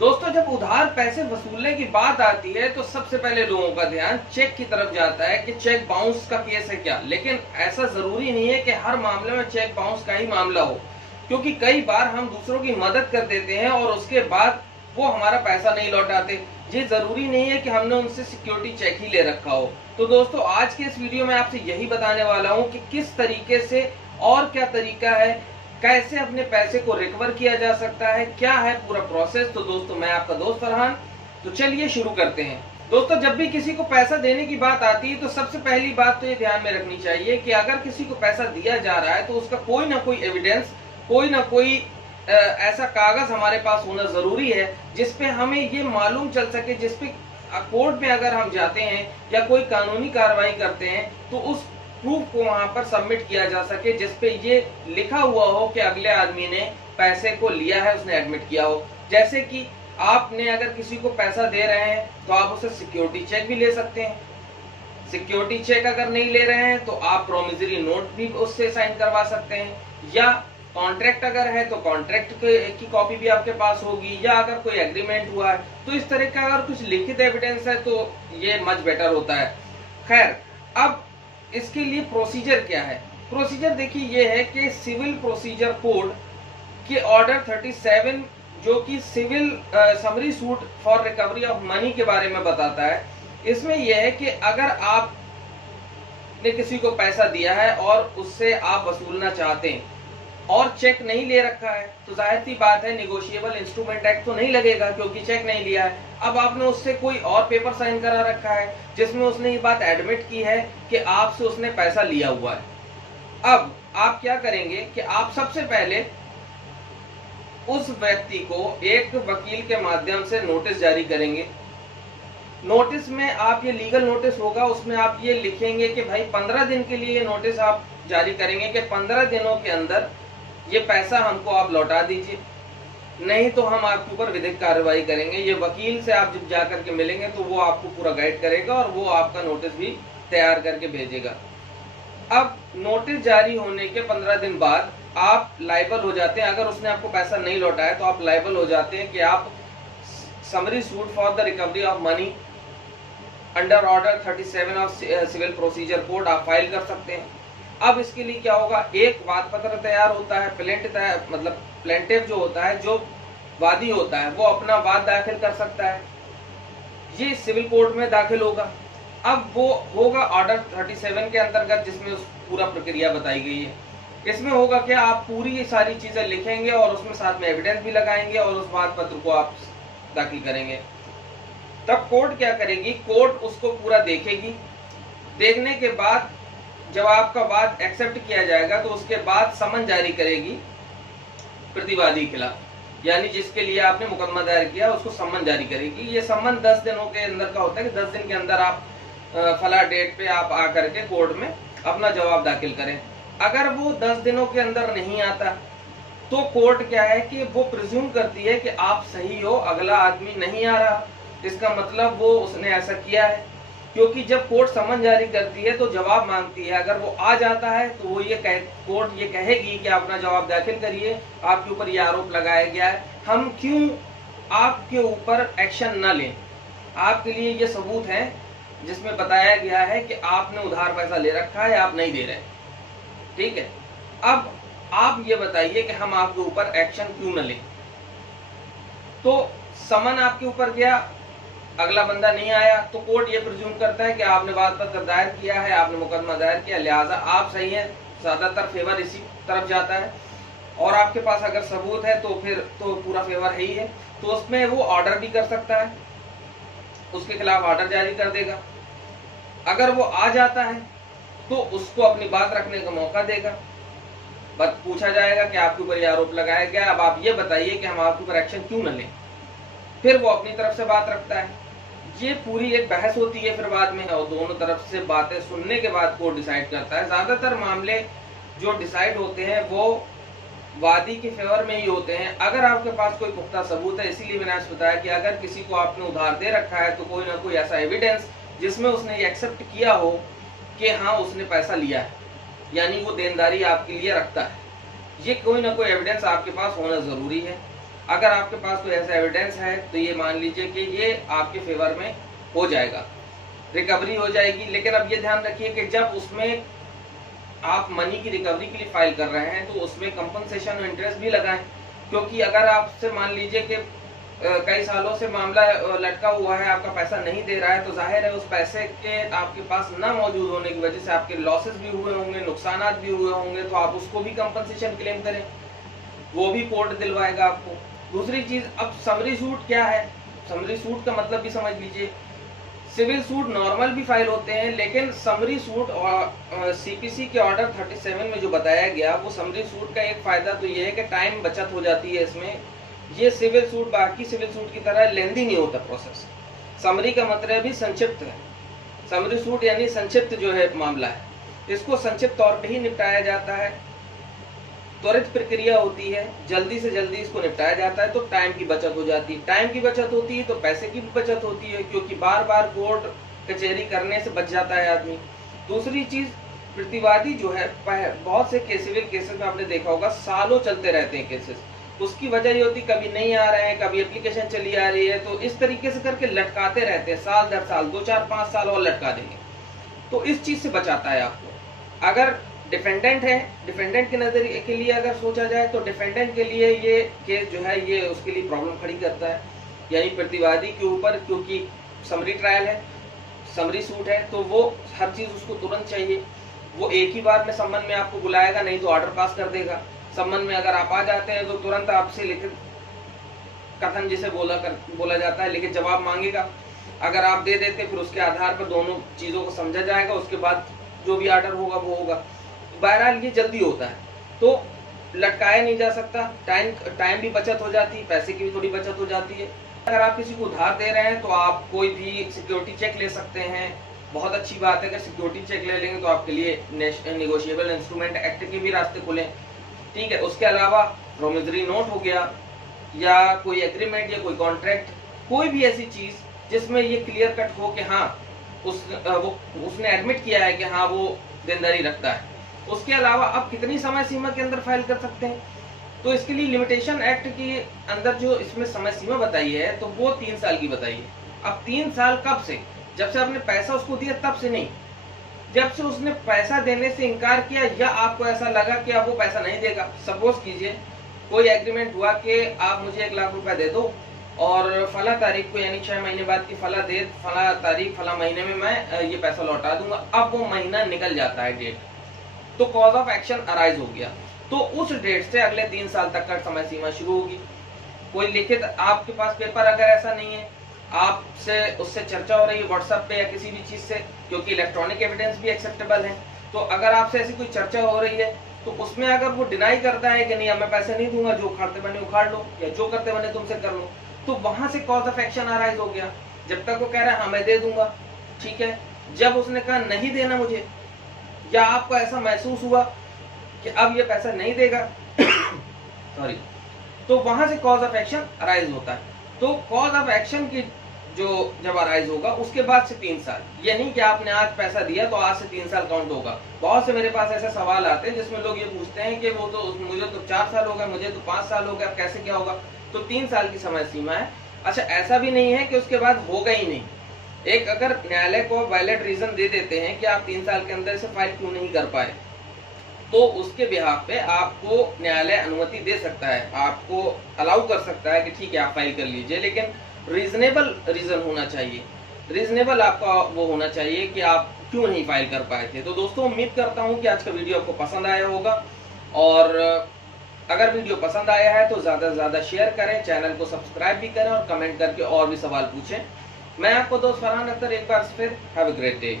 दोस्तों, जब उधार पैसे वसूलने की बात आती है तो सबसे पहले लोगों का ध्यान चेक की तरफ जाता है कि चेक बाउंस का केस है क्या। लेकिन ऐसा जरूरी नहीं है कि हर मामले में चेक बाउंस का ही मामला हो, क्योंकि कई बार हम दूसरों की मदद कर देते हैं और उसके बाद वो हमारा पैसा नहीं लौटाते। ये जरूरी नहीं है कि हमने उनसे सिक्योरिटी चेक ही ले रखा हो। तो दोस्तों, आज के इस वीडियो में आपसे यही बताने वाला हूं कि किस तरीके से और क्या तरीका है, कैसे अपने पैसे को रिकवर किया जा सकता है, क्या है पूरा प्रोसेस। तो दोस्तों, मैं आपका दोस्त फरहान, तो चलिए शुरू करते हैं। दोस्तों, जब भी किसी को पैसा देने की बात आती है तो सबसे पहली बात तो ये ध्यान में रखनी चाहिए कि अगर किसी को पैसा दिया जा रहा है तो उसका कोई ना कोई एविडेंस, कोई ना कोई ऐसा कागज हमारे पास होना जरूरी है जिसपे हमें ये मालूम चल सके, जिसपे कोर्ट में अगर हम जाते हैं या कोई कानूनी कार्रवाई करते हैं तो उस प्रूफ को वहां पर सबमिट किया जा सके, जिसपे ये लिखा हुआ हो कि अगले आदमी ने पैसे को लिया है, उसने एडमिट किया हो। जैसे कि आपने अगर किसी को पैसा दे रहे हैं तो आप उसे सिक्योरिटी चेक भी ले सकते हैं। सिक्योरिटी चेक अगर नहीं ले रहे हैं तो आप प्रोमिसरी नोट भी उससे साइन करवा सकते हैं, या कॉन्ट्रैक्ट अगर है तो कॉन्ट्रैक्ट की कॉपी भी आपके पास होगी, या अगर कोई एग्रीमेंट हुआ है तो इस तरह का अगर कुछ लिखित एविडेंस है तो ये मच बेटर होता है। खैर, अब इसके लिए प्रोसीजर क्या है। प्रोसीजर देखिए ये है कि सिविल प्रोसीजर कोड के ऑर्डर 37 जो कि civil summary suit for recovery of money के बारे में बताता है। इसमें यह है कि अगर आपने किसी को पैसा दिया है और उससे आप वसूलना चाहते हैं और चेक नहीं ले रखा है तो जाहिर सी बात है निगोशिएबल इंस्ट्रूमेंट एक्ट तो नहीं लगेगा, क्योंकि चेक नहीं लिया है। अब आपने उससे कोई और पेपर साइन करा रखा है जिसमें उसने ये बात एडमिट की है कि आपसे उसने पैसा लिया हुआ है। अब आप क्या करेंगे कि आप सबसे पहले उस व्यक्ति को एक वकील के माध्यम से नोटिस जारी करेंगे। नोटिस में आप ये लीगल नोटिस होगा, उसमें आप ये लिखेंगे कि भाई 15 दिन के लिए ये नोटिस आप जारी करेंगे कि 15 दिनों के अंदर ये पैसा हमको आप लौटा दीजिए, नहीं तो हम आपके ऊपर विधिक कार्रवाई करेंगे। ये वकील से आप जब जाकर के मिलेंगे तो वो आपको पूरा गाइड करेगा और वो आपका नोटिस भी तैयार करके भेजेगा। अब नोटिस जारी होने के 15 दिन बाद आप लायबल हो जाते हैं। अगर उसने आपको पैसा नहीं लौटाया तो आप लायबल हो जाते हैं कि आप summary suit for the recovery of money under order 37 of civil procedure code आप फाइल कर सकते हैं। अब इसके लिए क्या होगा, एक वाद पत्र तैयार होता है। प्लेंटिव जो होता है, जो वादी होता है, वो अपना वाद दाखिल कर सकता है, ये सिविल कोर्ट में दाखिल होगा। अब वो होगा ऑर्डर 37 के अंतर्गत, जिसमें उस पूरा प्रक्रिया बताई गई है। इसमें होगा क्या, आप पूरी सारी चीजें लिखेंगे और उसमें साथ में एविडेंस भी लगाएंगे और उस वाद पत्र को आप दाखिल करेंगे। तब कोर्ट क्या करेगी, कोर्ट उसको पूरा देखेगी। देखने के बाद जब आपका वाद एक्सेप्ट किया जाएगा तो उसके बाद समन जारी करेगी प्रतिवादी के खिलाफ, यानी जिसके लिए आपने मुकदमा दायर किया उसको समन जारी करेगी। ये समन 10 दिनों के अंदर का होता है कि 10 दिन के अंदर आप फला डेट पे आप आकर के कोर्ट में अपना जवाब दाखिल करें। अगर वो 10 दिनों के अंदर नहीं आता तो कोर्ट क्या है कि वो प्रिज्यूम करती है कि आप सही हो, अगला आदमी नहीं आ रहा, इसका मतलब वो उसने ऐसा किया है। क्योंकि जब कोर्ट समन जारी करती है तो जवाब मांगती है, अगर वो आ जाता है तो वो कोर्ट ये कहेगी कि अपना जवाब दाखिल करिए, आपके ऊपर ये आरोप लगाया गया है, हम क्यों आपके ऊपर एक्शन न लें। आपके लिए ये सबूत है जिसमें बताया गया है कि आपने उधार पैसा ले रखा है, आप नहीं दे रहे, ठीक है। अब आप ये बताइए कि हम आपके ऊपर एक्शन क्यों न लें। तो समन आपके ऊपर गया, अगला बंदा नहीं आया, तो कोर्ट ये प्रिज्यूम करता है कि आपने वाद पत्र दायर किया है, आपने मुकदमा दायर किया, लिहाजा आप सही हैं। ज्यादातर फेवर इसी तरफ जाता है और आपके पास अगर सबूत है तो फिर तो पूरा फेवर है ही है। तो उसमें वो ऑर्डर भी कर सकता है, उसके खिलाफ ऑर्डर जारी कर देगा। अगर वो आ जाता है तो उसको अपनी बात रखने का मौका देगा, बस पूछा जाएगा कि आपके ऊपर ये आरोप लगाया गया, अब आप ये बताइए कि हम आपके ऊपर एक्शन क्यों न लें। फिर वो अपनी तरफ से बात रखता है। ये पूरी एक बहस होती है फिर बाद में, और दोनों तरफ से बातें सुनने के बाद कोर्ट डिसाइड करता है। ज्यादातर मामले जो डिसाइड होते हैं वो वादी के फेवर में ही होते हैं, अगर आपके पास कोई पुख्ता सबूत है। इसीलिए मैंने आपसे बताया कि अगर किसी को आपने उधार दे रखा है तो कोई ना कोई ऐसा एविडेंस जिसमें उसने ये एक्सेप्ट किया हो कि हाँ उसने पैसा लिया है, यानी वो देनदारी आपके लिए रखता है, ये कोई ना कोई एविडेंस आपके पास होना जरूरी है। अगर आपके पास कोई ऐसा एविडेंस है तो ये मान लीजिए कि ये आपके फेवर में हो जाएगा, रिकवरी हो जाएगी। लेकिन अब ये ध्यान रखिए कि जब उसमें आप मनी की रिकवरी के लिए फाइल कर रहे हैं तो उसमें कंपनसेशन और इंटरेस्ट भी लगाएं, क्योंकि अगर आपसे मान लीजिए कि कई सालों से मामला लटका हुआ है, आपका पैसा नहीं दे रहा है, तो जाहिर है उस पैसे के आपके पास ना मौजूद होने की वजह से आपके लॉसेस भी हुए होंगे, नुकसान भी हुए होंगे, तो आप उसको भी कंपनसेशन क्लेम करें, वो भी कोर्ट दिलवाएगा आपको। दूसरी चीज, अब समरी सूट क्या है, समरी सूट का मतलब भी समझ लीजिए। सिविल सूट नॉर्मल भी फाइल होते हैं, लेकिन समरी सूट और सीपीसी के ऑर्डर 37 में जो बताया गया, वो समरी सूट का एक फायदा तो ये है कि टाइम बचत हो जाती है इसमें। ये सिविल सूट बाकी सिविल सूट की तरह लेंदी नहीं होता प्रोसेस। समरी का मतलब भी संक्षिप्त है, समरी सूट यानी संक्षिप्त जो है मामला है, इसको संक्षिप्त तौर पे ही निपटाया जाता है, त्वरित प्रक्रिया होती है, जल्दी से जल्दी इसको निपटाया जाता है, तो टाइम की बचत हो जाती है। टाइम की बचत होती है तो पैसे की भी बचत होती है, क्योंकि बार बार कोर्ट कचहरी करने से बच जाता है आदमी। दूसरी चीज, प्रतिवादी जो है, बहुत से सिविल केसेस में आपने देखा होगा सालों चलते रहते हैं केसेस। उसकी वजह ये होती कभी नहीं आ रहे हैं, कभी एप्लीकेशन चली आ रही है, तो इस तरीके से करके लटकाते रहते हैं, साल दर साल, 2 4 5 साल और लटका देंगे। तो इस चीज से बचाता है आपको। अगर डिफेंडेंट है, डिफेंडेंट के नजरिए के लिए अगर सोचा जाए तो डिफेंडेंट के लिए ये केस जो है ये उसके लिए प्रॉब्लम खड़ी करता है, यानी प्रतिवादी के ऊपर, क्योंकि समरी ट्रायल है, समरी सूट है, तो वो हर चीज उसको तुरंत चाहिए। वो एक ही बार में सम्मन में आपको बुलाएगा, नहीं तो ऑर्डर पास कर देगा। सम्मन में अगर आप आ जाते हैं तो तुरंत आपसे लिखित कथन जिसे बोला जाता है, लिखित जवाब मांगेगा। अगर आप दे देते फिर उसके आधार पर दोनों चीजों को समझा जाएगा, उसके बाद जो भी ऑर्डर होगा वो होगा। बहरहाल ये जल्दी होता है, तो लटकाया नहीं जा सकता, टाइम भी बचत हो जाती है, पैसे की भी थोड़ी बचत हो जाती है। अगर आप किसी को उधार दे रहे हैं तो आप कोई भी सिक्योरिटी चेक ले सकते हैं, बहुत अच्छी बात है। अगर सिक्योरिटी चेक ले लेंगे तो आपके लिए नेगोशिएबल इंस्ट्रूमेंट एक्ट के भी रास्ते खुले, ठीक है। उसके अलावा प्रोमिसरी नोट हो गया, या कोई एग्रीमेंट या कोई कॉन्ट्रैक्ट, कोई भी ऐसी चीज जिसमें ये क्लियर कट हो कि हाँ उसने एडमिट किया है कि हाँ वो देनदारी रखता है। उसके अलावा अब कितनी समय सीमा के अंदर फाइल कर सकते हैं, तो इसके लिए लिमिटेशन एक्ट के अंदर जो इसमें समय सीमा बताई है तो वो 3 साल की बताई है। अब 3 साल कब से? जब से आपने पैसा उसको दिया तब से नहीं, जब से उसने पैसा देने से इनकार किया या आपको ऐसा लगा कि अब वो पैसा नहीं देगा। सपोज कीजिए कोई एग्रीमेंट हुआ कि आप मुझे 1 लाख रुपए दे दो और फला तारीख को, यानी 6 महीने बाद की फला तारीख फला महीने में मैं ये पैसा लौटा दूंगा। अब वो महीना निकल जाता है डेट, तो कॉज ऑफ एक्शन अराइज हो गया, तो उस डेट से अगले 3 साल तक का समय सीमा शुरू होगी। कोई लिखित आपके पास पेपर अगर ऐसा नहीं है, आपसे उससे चर्चा हो रही है व्हाट्सएप पे या किसी भी चीज से, क्योंकि इलेक्ट्रॉनिक एविडेंस भी एक्सेप्टेबल है, तो अगर आपसे ऐसी कोई चर्चा हो रही है तो उसमें अगर वो डिनाई करता है कि नहीं मैं पैसे नहीं दूंगा, जो उखाड़ते बने उखाड़ लो या जो करते बने तुमसे कर लो, तो वहां से कॉज ऑफ एक्शन अराइज हो गया। जब तक वो कह रहा है हाँ मैं दे दूंगा, ठीक है, जब उसने कहा नहीं देना मुझे, या आपको ऐसा महसूस हुआ कि अब ये पैसा नहीं देगा सॉरी, तो वहां से कॉज ऑफ एक्शन अराइज होता है। तो कॉज ऑफ एक्शन की जो जब अराइज होगा उसके बाद से 3 साल, ये नहीं कि आपने आज पैसा दिया तो आज से 3 साल काउंट होगा। बहुत से मेरे पास ऐसे सवाल आते हैं जिसमें लोग ये पूछते हैं कि वो तो मुझे तो 4 साल हो गए, मुझे तो 5 साल हो गए, अब कैसे क्या होगा? तो 3 साल की समय सीमा है। अच्छा, ऐसा भी नहीं है कि उसके बाद होगा ही नहीं। एक अगर न्यायालय को वैलिड रीजन दे देते हैं कि आप 3 साल के अंदर से फाइल क्यों नहीं कर पाए, तो उसके बिहाफ पे आपको न्यायालय अनुमति दे सकता है, आपको अलाउ कर सकता है कि ठीक है आप फाइल कर लीजिए, लेकिन रीजनेबल रीजन होना चाहिए, रीजनेबल आपका वो होना चाहिए कि आप क्यों नहीं फाइल कर पाए थे। तो दोस्तों, उम्मीद करता हूं कि आज का वीडियो आपको पसंद आया होगा, और अगर वीडियो पसंद आया है तो ज्यादा से ज्यादा शेयर करें, चैनल को सब्सक्राइब भी करें और कमेंट करके और भी सवाल पूछें। मैं आपको दोस्त फरहान अख्तर एक बार फिर हैव अ ग्रेट डे।